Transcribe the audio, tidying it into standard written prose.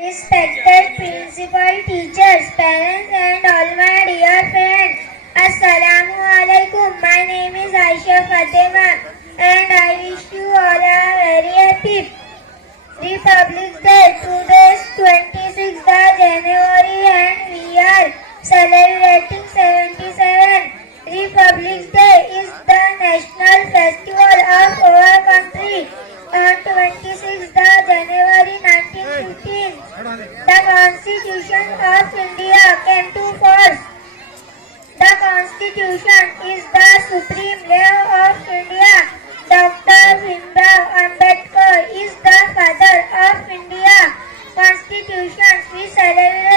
Respected principal, teachers, parents and all my dear friends. Assalamu alaikum. My name is Aisha Fatima and I wish you all a very happy Republic Day. Today is 26th January and we are celebrating 77. Republic Day is the national festival of our country. On 26th January 1915, the Constitution of India came to force. The Constitution is the supreme law of India. Dr. Bhimrao Ambedkar is the father of India. Constitution we celebrate